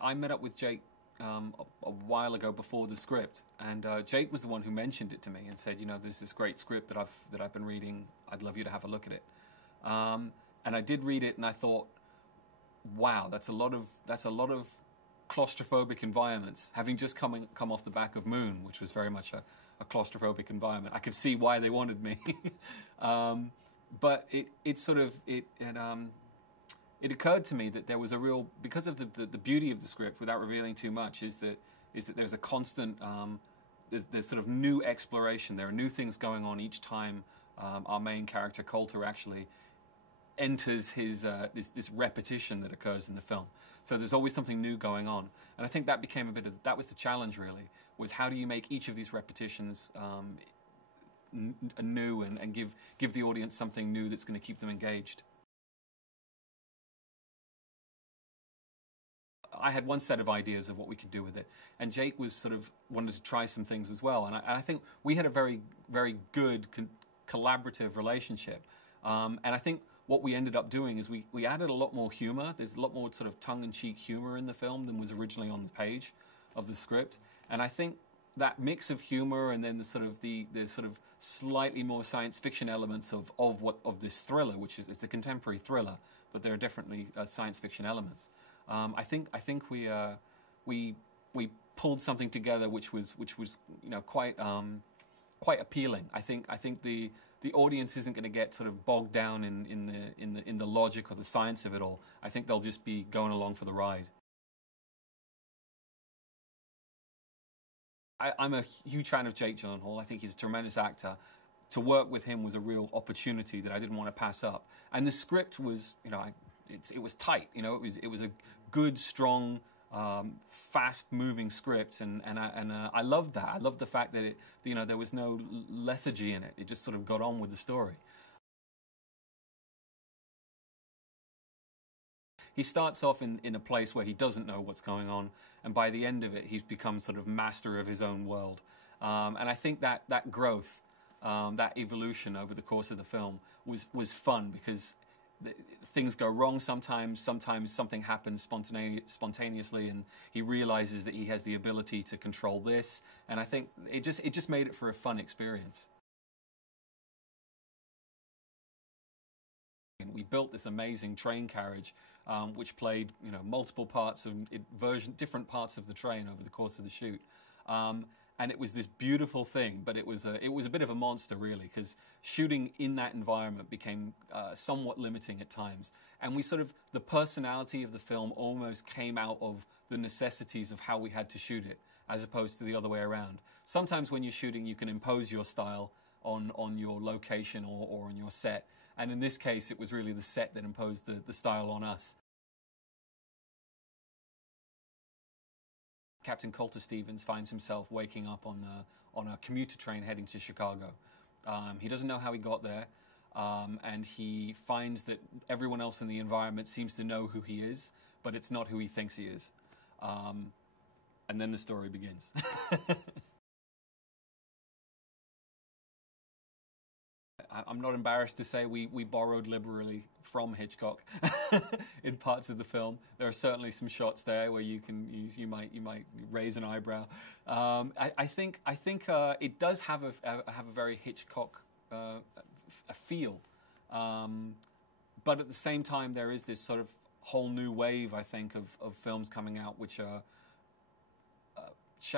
I met up with Jake a while ago before the script, and Jake was the one who mentioned it to me and said, you know, there's this great script that I've been reading. I'd love you to have a look at it. And I did read it, and I thought, wow, that's a lot of claustrophobic environments. Having just come off the back of Moon, which was very much a claustrophobic environment, I could see why they wanted me. But it occurred to me that there was a real, because of the beauty of the script, without revealing too much, is that there's a constant, there's sort of new exploration. There are new things going on each time our main character Colter actually enters his this repetition that occurs in the film. So there's always something new going on, and I think that became that was the challenge really, was how do you make each of these repetitions new and give the audience something new that's going to keep them engaged. I had one set of ideas of what we could do with it, and Jake was sort of wanted to try some things as well, and I think we had a very, very good collaborative relationship, and I think what we ended up doing is we added a lot more humor. There's a lot more sort of tongue-in-cheek humor in the film than was originally on the page of the script, and I think that mix of humor and then the sort of slightly more science fiction elements of this thriller, which is, it's a contemporary thriller, but there are definitely science fiction elements. I think we pulled something together which was you know quite appealing. I think the audience isn't going to get sort of bogged down in the logic or the science of it all. I think they'll just be going along for the ride. I'm a huge fan of Jake Gyllenhaal. I think he's a tremendous actor. To work with him was a real opportunity that I didn't want to pass up. And the script was, you know, it was tight. You know, it was a good, strong, fast-moving script, and I loved that. I loved the fact that you know, there was no lethargy in it. It just sort of got on with the story. He starts off in a place where he doesn't know what's going on, and by the end of it, he's become sort of master of his own world. And I think that growth, that evolution over the course of the film was fun, because things go wrong sometimes. Sometimes something happens spontaneously, and he realizes that he has the ability to control this. And I think it just made it for a fun experience. We built this amazing train carriage, which played, you know, multiple parts of different parts of the train over the course of the shoot, and it was this beautiful thing. But it was a bit of a monster, really, because shooting in that environment became somewhat limiting at times. And the personality of the film almost came out of the necessities of how we had to shoot it, as opposed to the other way around. Sometimes when you're shooting, you can impose your style on your location or on your set. And in this case, it was really the set that imposed the style on us. Captain Colter Stevens finds himself waking up on a commuter train heading to Chicago. He doesn't know how he got there, and he finds that everyone else in the environment seems to know who he is, but it's not who he thinks he is. And then the story begins. I'm not embarrassed to say we borrowed liberally from Hitchcock in parts of the film. There are certainly some shots there where you might raise an eyebrow. I think it does have a very Hitchcock a feel, but at the same time there is this sort of whole new wave, I think, of films coming out which are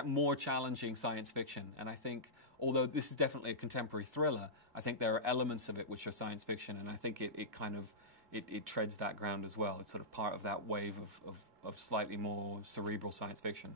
more challenging science fiction. And I think, although this is definitely a contemporary thriller, I think there are elements of it which are science fiction, and I think it treads that ground as well. It's sort of part of that wave of slightly more cerebral science fiction.